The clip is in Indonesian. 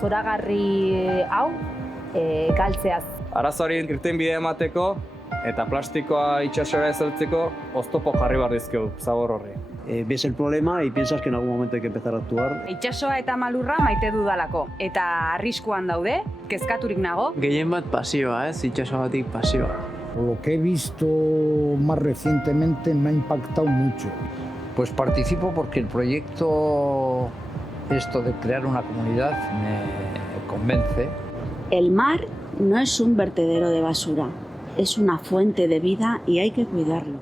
zoragarri hau galtzeaz. Arazoari irtenbide emateko eta plastikoa itsasora ez heltzeko oztopo jarri behar dizkiogu zabor horri. Ves el problema y piensas que en algún momento hay que empezar a actuar. Itsasoa eta malurra maite dudalako eta arriskuan daude, kezkaturik nago. Gehien bat pasioa, itsasoagatik pasioa. Lo que he visto más recientemente me ha impactado mucho. Pues participo porque el proyecto, esto de crear una comunidad, me convence. El mar no es un vertedero de basura, es una fuente de vida y hay que cuidarlo.